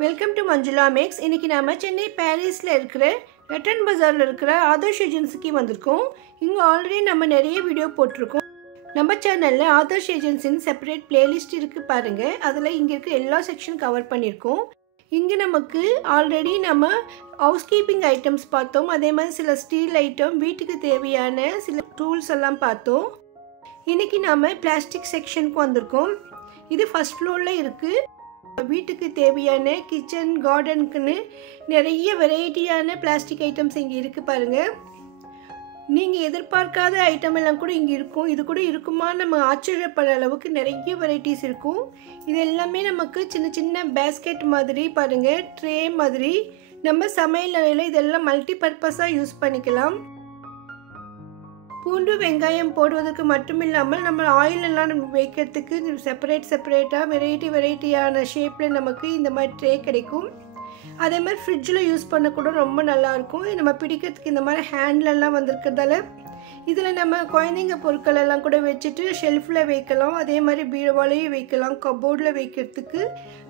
Welcome to Manjula maths. இன்றைக்கி நம்ம சென்னை பாரிஸில் இருக்கிற லட்டன் பஜாரில் இருக்கிற ஆதர்ஷ் ஏஜென்சிக்கு வந்திருக்கோம். இங்கே ஆல்ரெடி நம்ம நிறைய வீடியோ போட்டிருக்கோம். நம்ம சேனலில் ஆதர்ஷ் ஏஜென்சின்னு செப்பரேட் பிளேலிஸ்ட் இருக்குது பாருங்கள். அதில் இங்கே இருக்க எல்லா செக்ஷன் கவர் பண்ணியிருக்கோம். இங்கே நமக்கு ஆல்ரெடி நம்ம ஹவுஸ் கீப்பிங் ஐட்டம்ஸ் பார்த்தோம். அதே மாதிரி சில ஸ்டீல் ஐட்டம், வீட்டுக்கு தேவையான சில டூல்ஸ் எல்லாம் பார்த்தோம். இன்றைக்கி நாம் பிளாஸ்டிக் செக்ஷனுக்கு வந்திருக்கோம். இது ஃபர்ஸ்ட் ஃப்ளோரில் இருக்குது. வீட்டுக்கு தேவையான கிச்சன் கார்டனுக்குன்னு நிறைய வெரைட்டியான பிளாஸ்டிக் ஐட்டம்ஸ் இங்கே இருக்குது பாருங்கள். நீங்கள் எதிர்பார்க்காத ஐட்டம் எல்லாம் கூட இங்கே இருக்கும். இது கூட இருக்குமா நம்ம ஆச்சரியப்படுற அளவுக்கு நிறைய வெரைட்டிஸ் இருக்கும். இது எல்லாமே நமக்கு சின்ன சின்ன பேஸ்கெட் மாதிரி பாருங்கள், ட்ரே மாதிரி. நம்ம சமையல் அறையில் இதெல்லாம் மல்டி பர்பஸாக யூஸ் பண்ணிக்கலாம். பூண்டு வெங்காயம் போடுவதற்கு மட்டும் இல்லாமல் நம்ம ஆயிலெல்லாம் நம்ம வைக்கிறதுக்கு செப்பரேட்டாக வெரைட்டியான ஷேப்பில் நமக்கு இந்த மாதிரி ட்ரே கிடைக்கும். அதே மாதிரி ஃப்ரிட்ஜில் யூஸ் பண்ணக்கூட ரொம்ப நல்லாயிருக்கும். நம்ம பிடிக்கிறதுக்கு இந்த மாதிரி ஹேண்ட்லெல்லாம் வந்திருக்கிறதால இதில் நம்ம குழந்தைங்க பொருட்கள் எல்லாம் கூட வச்சுட்டு ஷெல்ஃபில் வைக்கலாம். அதே மாதிரி பீரோவாலேயும் வைக்கலாம். கபோர்டில் வைக்கிறதுக்கு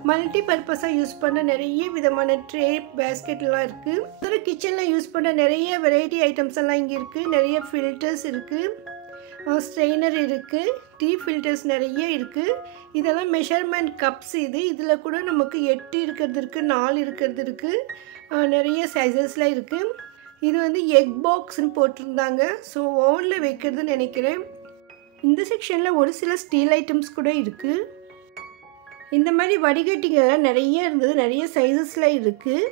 மல்டி பர்பஸாக யூஸ் பண்ண நிறைய விதமான ட்ரே பேஸ்கெட்லாம் இருக்குது. அதில் கிச்சனில் யூஸ் பண்ண நிறைய வெரைட்டி ஐட்டம்ஸ் எல்லாம் இங்கே இருக்குது. நிறைய ஃபில்டர்ஸ் இருக்குது, ஸ்ட்ரெயினர் இருக்குது, டீ ஃபில்டர்ஸ் நிறைய இருக்குது. இதெல்லாம் மெஷர்மெண்ட் கப்ஸ். இதில் கூட நமக்கு 8 இருக்கிறது இருக்குது, 4 இருக்கிறது இருக்குது, நிறைய சைஸஸில் இருக்குது. இது வந்து எக் பாக்ஸ்ன்னு போட்டிருந்தாங்க. ஸோ ஓவனில் வைக்கிறதுன்னு நினைக்கிறேன். இந்த செக்ஷனில் ஒரு சில ஸ்டீல் ஐட்டம்ஸ் கூட இருக்குது. இந்த மாதிரி வடிகட்டிங்கெல்லாம் நிறைய இருந்தது, நிறைய சைஸஸில் இருக்குது.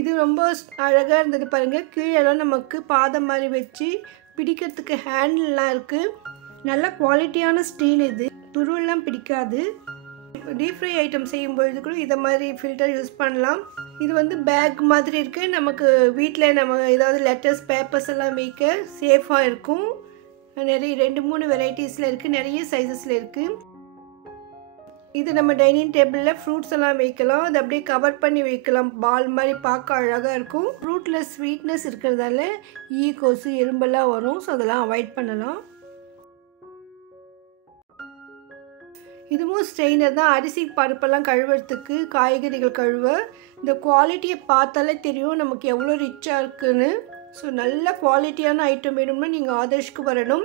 இது ரொம்ப அழகாக இருந்தது பாருங்கள். கீழெல்லாம் நமக்கு பாதம் மாதிரி வச்சு பிடிக்கிறதுக்கு ஹேண்டில்லாம் இருக்குது. நல்ல குவாலிட்டியான ஸ்டீல். இது துருவெல்லாம் பிடிக்காது. டீப் ஃப்ரை ஐட்டம் செய்யும்பொழுது கூட இதை மாதிரி ஃபில்டர் யூஸ் பண்ணலாம். இது வந்து பேக் மாதிரி இருக்குது. நமக்கு வீட்டில் நம்ம ஏதாவது லெட்டர்ஸ், பேப்பர்ஸ் எல்லாம் வைக்க சேஃபாக இருக்கும். நிறைய 2-3 வெரைட்டிஸில் இருக்குது, நிறைய சைஸஸில் இருக்குது. இது நம்ம டைனிங் டேபிளில் ஃப்ரூட்ஸ் எல்லாம் வைக்கலாம். அது அப்படியே கவர் பண்ணி வைக்கலாம். பால் மாதிரி பார்க்க அழகாக இருக்கும். ஃப்ரூட்டில் ஸ்வீட்னஸ் இருக்கிறதால கொசு, எறும்பெல்லாம் வரும். ஸோ அதெல்லாம் அவாய்ட் பண்ணலாம். இதுவும் ஸ்ட்ரெயினர் தான். அரிசி பருப்பெல்லாம் கழுவுறதுக்கு, காய்கறிகள் கழுவ. இந்த குவாலிட்டியை பார்த்தாலே தெரியும் நமக்கு எவ்வளோ ரிச்சாக இருக்குன்னு. ஸோ நல்ல குவாலிட்டியான ஐட்டம் வேணும்னா நீங்கள் ஆதர்ஷ்க்கு வரணும்.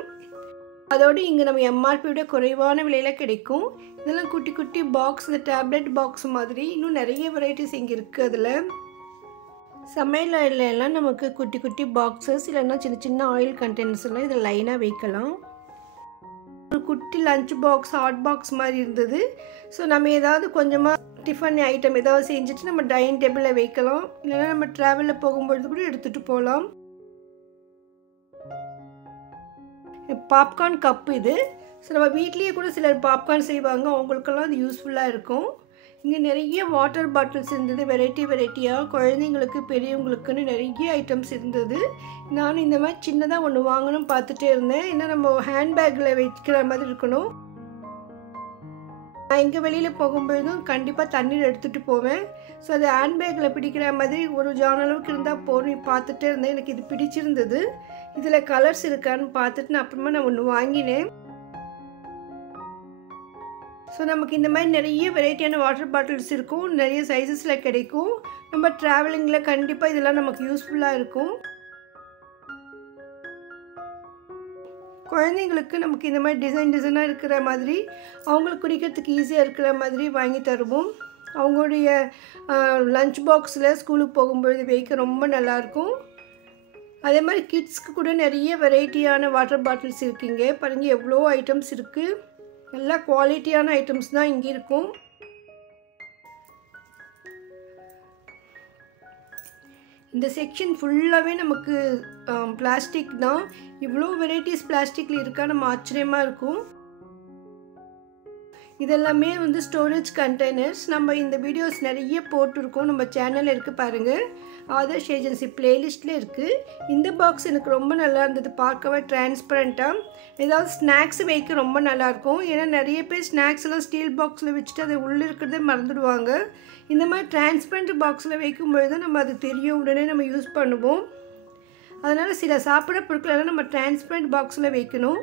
அதோடு இங்கே நம்ம எம்ஆர்பியோட குறைவான விலையில் கிடைக்கும். இதெல்லாம் குட்டி குட்டி பாக்ஸ், இந்த டேப்லெட் பாக்ஸ் மாதிரி இன்னும் நிறைய வெரைட்டிஸ் இங்கே இருக்குது. அதில் சமையல் எல்லாம் நமக்கு குட்டி குட்டி பாக்ஸஸ், இல்லைன்னா சின்ன சின்ன ஆயில் கண்டெய்னர்ஸ் எல்லாம் இதில் லைனாக வைக்கலாம். ஒரு குட்டி லஞ்ச் பாக்ஸ், ஹாட் பாக்ஸ் மாதிரி இருந்தது. ஸோ நம்ம ஏதாவது கொஞ்சமாக டிஃபன் ஐட்டம் ஏதாவது செஞ்சுட்டு நம்ம டைனிங் டேபிளில் வைக்கலாம். இல்லைன்னா நம்ம ட்ராவலில் போகும்பொழுது கூட எடுத்துகிட்டு போகலாம். பாப்கார்ன் கப்பு இது. ஸோ நம்ம வீட்லேயே கூட சிலர் பாப்கார்ன் செய்வாங்க. அவங்களுக்கெல்லாம் அது யூஸ்ஃபுல்லாக இருக்கும். இங்கே நிறைய வாட்டர் பாட்டில்ஸ் இருந்தது, வெரைட்டியாக. குழந்தைங்களுக்கு, பெரியவங்களுக்குன்னு நிறைய ஐட்டம்ஸ் இருந்தது. நானும் இந்த மாதிரி சின்னதாக ஒன்று வாங்கணும் பார்த்துட்டே இருந்தேன். ஏன்னா நம்ம ஹேண்ட்பேக்கில் வைக்கிற மாதிரி இருக்கணும். நான் இங்கே வெளியில் போகும்பொழுதும் கண்டிப்பாக தண்ணீர் எடுத்துகிட்டு போவேன். ஸோ அது ஹேண்ட்பேக்கில் பிடிக்கிற மாதிரி ஒரு ஜான் அளவுக்கு இருந்தால் போகிறோம். பார்த்துட்டே இருந்தேன். எனக்கு இது பிடிச்சிருந்தது. இதில் கலர்ஸ் இருக்கான்னு பார்த்துட்டு நான் அப்புறமா நான் ஒன்று வாங்கினேன். ஸோ நமக்கு இந்த மாதிரி நிறைய வெரைட்டியான வாட்டர் பாட்டில்ஸ் இருக்கும். நிறைய சைஸஸில் கிடைக்கும். நம்ம ட்ராவலிங்கில் கண்டிப்பாக இதெல்லாம் நமக்கு யூஸ்ஃபுல்லாக இருக்கும். குழந்தைங்களுக்கு நமக்கு இந்த மாதிரி டிசைனாக இருக்கிற மாதிரி, அவங்களுக்கு குடிக்கிறதுக்கு ஈஸியாக இருக்கிற மாதிரி வாங்கி தருவோம். அவங்களுடைய லஞ்ச் பாக்ஸில் ஸ்கூலுக்கு போகும்பொழுது வைக்க ரொம்ப நல்லாயிருக்கும். அதே மாதிரி கிட்ஸ்க்கு கூட நிறைய வெரைட்டியான வாட்டர் பாட்டில்ஸ் இருக்குங்க. பாருங்கள் எவ்வளோ ஐட்டம்ஸ் இருக்குது. நல்ல குவாலிட்டியான ஐட்டம்ஸ் தான் இங்கே இருக்கும். இந்த செக்ஷன் ஃபுல்லாகவே நமக்கு பிளாஸ்டிக் தான். இவ்வளோ வெரைட்டிஸ் பிளாஸ்டிக்கில் இருக்கா, நம்ம ஆச்சரியமாக இருக்கும். இதெல்லாமே வந்து ஸ்டோரேஜ் கண்டெய்னர்ஸ். நம்ம இந்த வீடியோஸ் நிறைய போட்டிருக்கோம். நம்ம சேனலில் இருக்குது பாருங்கள். ஆதர்ஷ் ஏஜென்சி பிளேலிஸ்ட்டில் இருக்குது. இந்த பாக்ஸ் எனக்கு ரொம்ப நல்லா இருந்தது. பார்க்கவே டிரான்ஸ்பரண்ட்டாக. ஏதாவது ஸ்நாக்ஸ் வைக்க ரொம்ப நல்லாயிருக்கும். ஏன்னா நிறைய பேர் ஸ்நாக்ஸ் எல்லாம் ஸ்டீல் பாக்ஸில் வச்சுட்டு அதை உள்ளே இருக்கிறதே மறந்துடுவாங்க. இந்த மாதிரி டிரான்ஸ்பரண்ட் பாக்ஸில் வைக்கும்பொழுது நம்ம அது தெரியும், உடனே நம்ம யூஸ் பண்ணுவோம். அதனால் சில சாப்பிட்ற பொருட்களெல்லாம் நம்ம டிரான்ஸ்பரண்ட் பாக்ஸில் வைக்கணும்.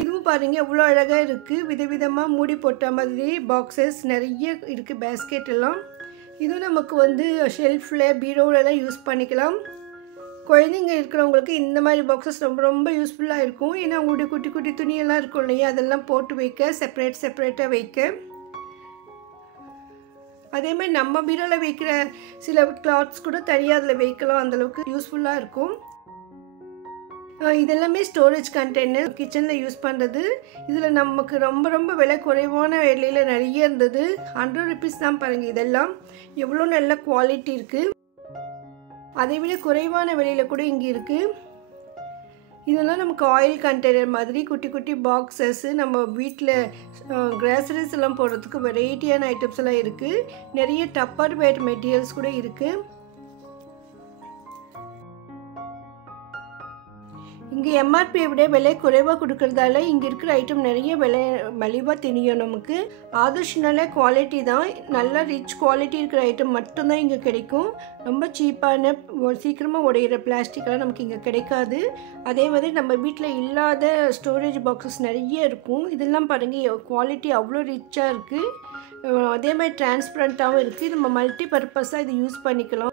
இதுவும் பாருங்க எவ்வளவு அழகா இருக்கு. விதவிதமா மூடி போட்ட மாதிரி பாக்ஸஸ் நிறைய இருக்கு. பேஸ்கெட் எல்லாம் இதுவும் நமக்கு வந்து ஷெல்ஃபில் பீரோவிலலாம் யூஸ் பண்ணிக்கலாம். குழந்தைங்க இருக்கிறவங்களுக்கு இந்த மாதிரி பாக்ஸஸ் ரொம்ப ரொம்ப யூஸ்ஃபுல்லாக இருக்கும். ஏன்னா அவங்களுடைய குட்டி குட்டி துணியெல்லாம் இருக்கும் இல்லையா, அதெல்லாம் போட்டு வைக்க செப்பரேட்டாக வைக்க. அதே மாதிரி நம்ம பீரோவில் வைக்கிற சில கிளாத்ஸ் கூட தனியாக அதில் வைக்கலாம், அந்தளவுக்கு யூஸ்ஃபுல்லாக இருக்கும். இதெல்லாமே ஸ்டோரேஜ் கண்டெய்னர் கிச்சனில் யூஸ் பண்ணுறது. இதில் நமக்கு ரொம்ப ரொம்ப விலை குறைவான விலையில் நிறைய இருந்தது. 100 ருபீஸ் தான் பாருங்கள். இதெல்லாம் எவ்வளோ நல்ல குவாலிட்டி இருக்குது. அதை விட குறைவான விலையில் கூட இங்கே இருக்குது. இதெல்லாம் நமக்கு ஆயில் கண்டெய்னர் மாதிரி குட்டி குட்டி பாக்ஸஸ், நம்ம வீட்டில் கிராசரிஸ் எல்லாம் போடுறதுக்கு வெரைட்டியான ஐட்டம்ஸ் எல்லாம் இருக்குது. நிறைய டப்பர் வேர் மெட்டீரியல்ஸ் கூட இருக்குது. இங்கே எம்ஆர்பியை விட விலை குறைவாக கொடுக்கறதால இங்கே இருக்கிற ஐட்டம் நிறைய விலை மலிவாக தெரியும் நமக்கு. ஆதர்ஷ்னால குவாலிட்டி தான், நல்லா ரிச் குவாலிட்டி இருக்கிற ஐட்டம் மட்டும்தான் இங்கே கிடைக்கும். ரொம்ப சீப்பான சீக்கிரமாக உடையிற பிளாஸ்டிக்கெல்லாம் நமக்கு இங்கே கிடைக்காது. அதே மாதிரி நம்ம வீட்டில் இல்லாத ஸ்டோரேஜ் பாக்ஸஸ் நிறைய இருக்கும். இதெல்லாம் பாருங்கள், குவாலிட்டி அவ்வளோ ரிச்சாக இருக்குது. அதே மாதிரி டிரான்ஸ்பரண்ட்டாகவும் இருக்குது. நம்ம மல்டி பர்பஸாக இது யூஸ் பண்ணிக்கலாம்.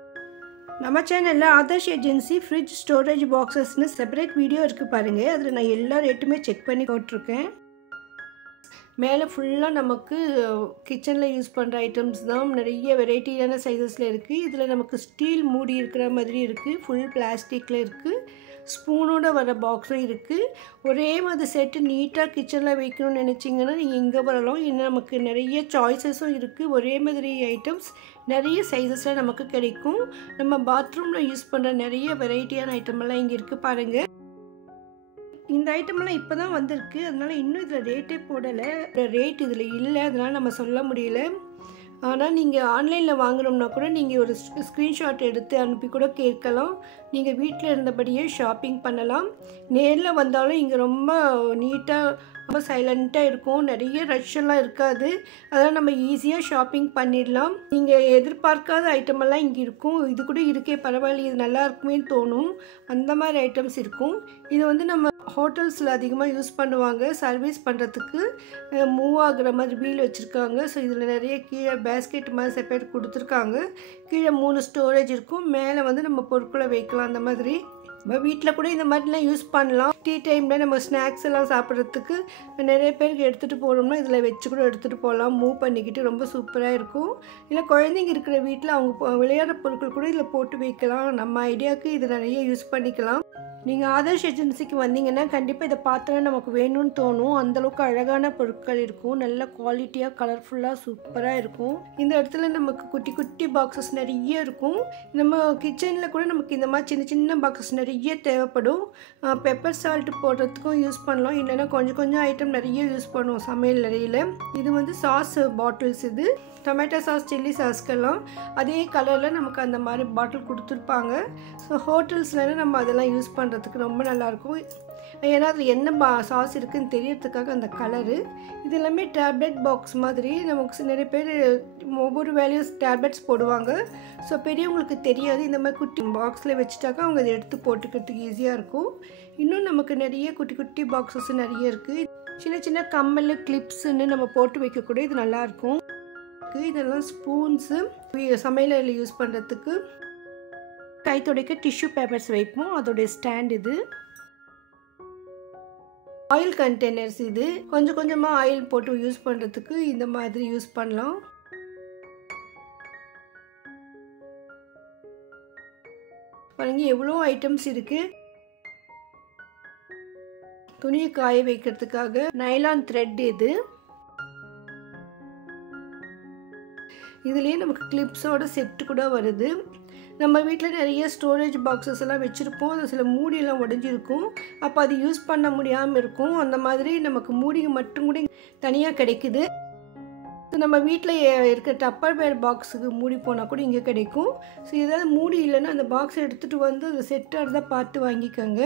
நம்ம சேனலில் ஆதர்ஷ் ஏஜென்சி ஃப்ரிட்ஜ் ஸ்டோரேஜ் பாக்ஸஸ்னு செப்பரேட் வீடியோ இருக்குது பாருங்கள். அதில் நான் எல்லா ரேட்டுமே செக் பண்ணி போட்டிருக்கேன். மேலே ஃபுல்லாக நமக்கு கிச்சனில் யூஸ் பண்ணுற ஐட்டம்ஸ் தான், நிறைய வெரைட்டியான சைஸஸில் இருக்குது. இதில் நமக்கு ஸ்டீல் மூடி இருக்கிற மாதிரி இருக்குது, ஃபுல் பிளாஸ்டிக்கில் இருக்குது. ஸ்பூனோட வர பாக்ஸும் இருக்குது. ஒரே மாதிரி செட்டு நீட்டாக கிச்சனில் வைக்கணும்னு நினச்சிங்கன்னா நீங்கள் இங்கே வரலாம். இன்னும் நமக்கு நிறைய சாய்ஸஸும் இருக்குது. ஒரே மாதிரி ஐட்டம்ஸ் நிறைய சைஸஸில் நமக்கு கிடைக்கும். நம்ம பாத்ரூமில் யூஸ் பண்ணுற நிறைய வெரைட்டியான ஐட்டமெல்லாம் இங்கே இருக்குது பாருங்கள். இந்த ஐட்டமெல்லாம் இப்போ தான் வந்திருக்கு, அதனால் இன்னும் இதில் ரேட்டே போடலை. ரேட் இதில் இல்லை, அதனால் நம்ம சொல்ல முடியல. ஆனால் நீங்கள் ஆன்லைனில் வாங்குறோம்னா கூட நீங்கள் ஒரு ஸ்க்ரீன்ஷாட் எடுத்து அனுப்பி கூட கேட்கலாம். நீங்கள் வீட்டில் இருந்தபடியே ஷாப்பிங் பண்ணலாம். நேரில் வந்தாலும் இங்கே ரொம்ப நீட்டாக ரொம்ப சைலண்ட்டாக இருக்கும். நிறைய ரஷ்ஷெல்லாம் இருக்காது. அதனால் நம்ம ஈஸியாக ஷாப்பிங் பண்ணிடலாம். நீங்கள் எதிர்பார்க்காத ஐட்டமெல்லாம் இங்கே இருக்கும். இது கூட இருக்கே பரவாயில்ல, இது நல்லா இருக்குமே தோணும். அந்த மாதிரி ஐட்டம்ஸ் இருக்கும். இது வந்து நம்ம ஹோட்டல்ஸில் அதிகமாக யூஸ் பண்ணுவாங்க. சர்வீஸ் பண்ணுறதுக்கு மூவ் ஆகுற மாதிரி வீல் வச்சுருக்காங்க. ஸோ இதில் நிறைய கீழே பேஸ்கெட் மாதிரி செப்பரேட் கொடுத்துருக்காங்க. கீழே 3 ஸ்டோரேஜ் இருக்கும். மேலே வந்து நம்ம பொருட்களை வைக்கலாம். அந்த மாதிரி நம்ம வீட்டில் கூட இந்த மாதிரிலாம் யூஸ் பண்ணலாம். டீ டைமில் நம்ம ஸ்நாக்ஸ் எல்லாம் சாப்பிட்றதுக்கு நிறைய பேருக்கு எடுத்துகிட்டு போகிறோம்னா இதில் வச்சு கூட எடுத்துகிட்டு போகலாம். மூவ் பண்ணிக்கிட்டு ரொம்ப சூப்பராக இருக்கும். இல்லை குழந்தைங்க இருக்கிற வீட்டில் அவங்க விளையாடுற பொருட்கள் கூட இதில் போட்டு வைக்கலாம். நம்ம ஐடியாவுக்கு இது நிறைய யூஸ் பண்ணிக்கலாம். நீங்கள் ஆதர்ஷ் ஏஜென்சிக்கு வந்தீங்கன்னா கண்டிப்பாக இதை பார்த்தோன்னா நமக்கு வேணும்னு தோணும். அந்தளவுக்கு அழகான பொருட்கள் இருக்கும். நல்ல குவாலிட்டியாக கலர்ஃபுல்லாக சூப்பராக இருக்கும். இந்த இடத்துல நமக்கு குட்டி குட்டி பாக்ஸஸ் நிறைய இருக்கும். நம்ம கிச்சனில் கூட நமக்கு இந்த மாதிரி சின்ன சின்ன பாக்ஸஸ் நிறைய தேவைப்படும். பெப்பர் சால்ட் போடுறதுக்கும் யூஸ் பண்ணலாம். இல்லைன்னா கொஞ்சம் கொஞ்சம் ஐட்டம் நிறைய யூஸ் பண்ணுவோம் சமையல் நிறையில். இது வந்து சாஸ் பாட்டில்ஸ். இது டொமேட்டோ சாஸ், சில்லி சாஸ்க்கெல்லாம் அதே கலரில் நமக்கு அந்த மாதிரி பாட்டில் கொடுத்துருப்பாங்க. ஸோ ஹோட்டல்ஸ்லாம் நம்ம அதெல்லாம் யூஸ் பண்ணுறதுக்கு ரொம்ப நல்லாயிருக்கும். ஏன்னா அதில் என்ன சாஸ் இருக்குதுன்னு தெரியறதுக்காக அந்த கலரு. இது எல்லாமே டேப்லெட் பாக்ஸ் மாதிரி. நமக்கு நிறைய பேர் ஒவ்வொரு வேலையும் டேப்லெட்ஸ் போடுவாங்க. ஸோ பெரியவங்களுக்கு தெரியாது. இந்த மாதிரி குட்டி பாக்ஸில் வச்சுட்டாக்கா அவங்க அதை எடுத்து போட்டுக்கிறதுக்கு ஈஸியாக இருக்கும். இன்னும் நமக்கு நிறைய குட்டி குட்டி பாக்ஸஸ் நிறைய இருக்குது. சின்ன சின்ன கம்மல் கிளிப்ஸுன்னு நம்ம போட்டு வைக்கக்கூடிய இது நல்லாயிருக்கும். இதெல்லாம் ஸ்பூன்ஸு, சமையலில் யூஸ் பண்ணுறதுக்கு. கை துடைக்க டிஷ்யூ பேப்பர்ஸ் வைப்போம், அதோடைய ஸ்டாண்ட். இது ஆயில் கண்டெய்னர்ஸ். இது கொஞ்சம் கொஞ்சமாக ஆயில் போட்டு யூஸ் பண்ணுறதுக்கு இந்த மாதிரி யூஸ் பண்ணலாம். பாருங்க எவ்வளோ ஐட்டம்ஸ் இருக்குது. துணியை காய வைக்கிறதுக்காக நைலான் த்ரெட். இதுலேயே நமக்கு கிளிப்ஸோட செட்டு கூட வருது. நம்ம வீட்டில் நிறைய ஸ்டோரேஜ் பாக்ஸஸ் எல்லாம் வச்சுருப்போம். அது சில மூடியெல்லாம் உடஞ்சிருக்கும். அப்போ அது யூஸ் பண்ண முடியாமல் இருக்கும். அந்த மாதிரி நமக்கு மூடி மட்டும் கூட தனியாக கிடைக்குது. நம்ம வீட்டில் இருக்க டப்பர் வேர் பாக்ஸுக்கு மூடி போனால் கூட இங்கே கிடைக்கும். ஸோ ஏதாவது மூடி இல்லைன்னா அந்த பாக்ஸை எடுத்துகிட்டு வந்து அது செட்டாக இருந்தால் பார்த்து வாங்கிக்கோங்க.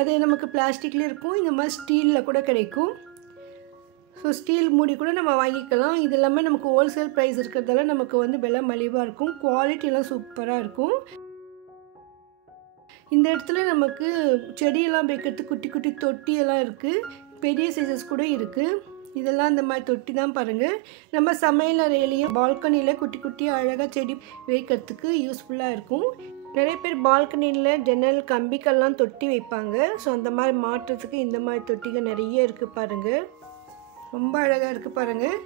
அது நமக்கு பிளாஸ்டிக்லேயும் இருக்கும், இந்த மாதிரி ஸ்டீலில் கூட கிடைக்கும். ஸோ ஸ்டீல் மூடி கூட நம்ம வாங்கிக்கலாம். இது எல்லாமே நமக்கு ஹோல்சேல் ப்ரைஸ் இருக்கிறதால நமக்கு வந்து விலை மலிவாக இருக்கும். குவாலிட்டியெல்லாம் சூப்பராக இருக்கும். இந்த இடத்துல நமக்கு செடியெல்லாம் வைக்கிறதுக்கு குட்டி குட்டி தொட்டியெல்லாம் இருக்குது. பெரிய சைஸஸ் கூட இருக்குது. இதெல்லாம் இந்த மாதிரி தொட்டி தான் பாருங்கள். நம்ம சமையல் அறையிலையும் பால்கனியில் குட்டி குட்டியாக அழகாக செடி வைக்கிறதுக்கு யூஸ்ஃபுல்லாக இருக்கும். நிறைய பேர் பால்கனியில் ஜன்னல் கம்பிக்கெல்லாம் தொட்டி வைப்பாங்க. ஸோ அந்த மாதிரி மாட்டுறதுக்கு இந்த மாதிரி தொட்டிகள் நிறைய இருக்குது பாருங்கள். ரொம்ப அழகாக இருக்குது பாருங்கள்.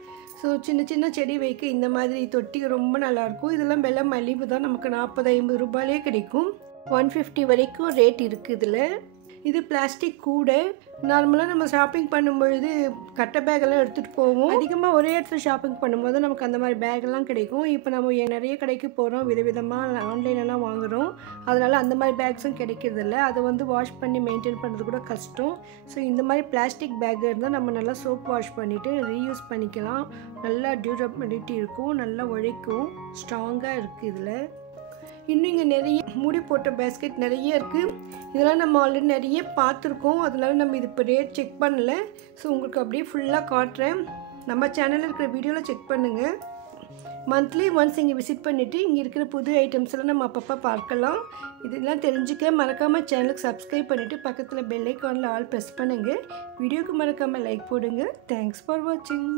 ஸோ சின்ன சின்ன செடி வைக்க இந்த மாதிரி தொட்டி ரொம்ப நல்லாயிருக்கும். இதெல்லாம் விலை மலிவு தான், நமக்கு 40-50 ரூபாயிலே கிடைக்கும். 150 வரைக்கும் ரேட் இருக்குது இதில். இது பிளாஸ்டிக் கூடை. நார்மலாக நம்ம ஷாப்பிங் பண்ணும்பொழுது கட்டை பேக்கெல்லாம் எடுத்துகிட்டு போவோம். அதிகமாக ஒரே இடத்துல ஷாப்பிங் பண்ணும்போது நமக்கு அந்த மாதிரி பேக்கெல்லாம் கிடைக்கும். இப்போ நம்ம நிறைய கடைக்கு போகிறோம், விதவிதமாக ஆன்லைனெல்லாம் வாங்குகிறோம். அதனால் அந்த மாதிரி பேக்ஸும் கிடைக்கிறதில்ல. அதை வந்து வாஷ் பண்ணி மெயின்டைன் பண்ணுறது கூட கஷ்டம். ஸோ இந்த மாதிரி பிளாஸ்டிக் பேக் இருந்தால் நம்ம நல்லா சோப் வாஷ் பண்ணிவிட்டு ரீயூஸ் பண்ணிக்கலாம். நல்லா டியூரபிலிட்டி இருக்கும், நல்லா உழைக்கும், ஸ்ட்ராங்காக இருக்குது இதில். இன்னும் இங்கே நிறைய மூடி போட்ட பேஸ்கெட் நிறைய இருக்குது. இதெல்லாம் நம்ம ஆல்ரெடி நிறைய பார்த்துருக்கோம். அதனால நம்ம இது இப்போ ரேட் செக் பண்ணலை. ஸோ உங்களுக்கு அப்படியே ஃபுல்லாக காட்டுறேன். நம்ம சேனலில் இருக்கிற வீடியோவில் செக் பண்ணுங்கள். மந்த்லி ஒன்ஸ் இங்கே விசிட் பண்ணிவிட்டு இங்கே இருக்கிற புது ஐட்டம்ஸ் எல்லாம் நம்ம அப்பப்போ பார்க்கலாம். இதெல்லாம் தெரிஞ்சுக்க மறக்காமல் சேனலுக்கு சப்ஸ்கிரைப் பண்ணிவிட்டு பக்கத்தில் பெல் ஐக்கானில் ஆல் ப்ரெஸ் பண்ணுங்கள். வீடியோக்கு மறக்காமல் லைக் போடுங்க. தேங்க்ஸ் ஃபார் வாட்சிங்.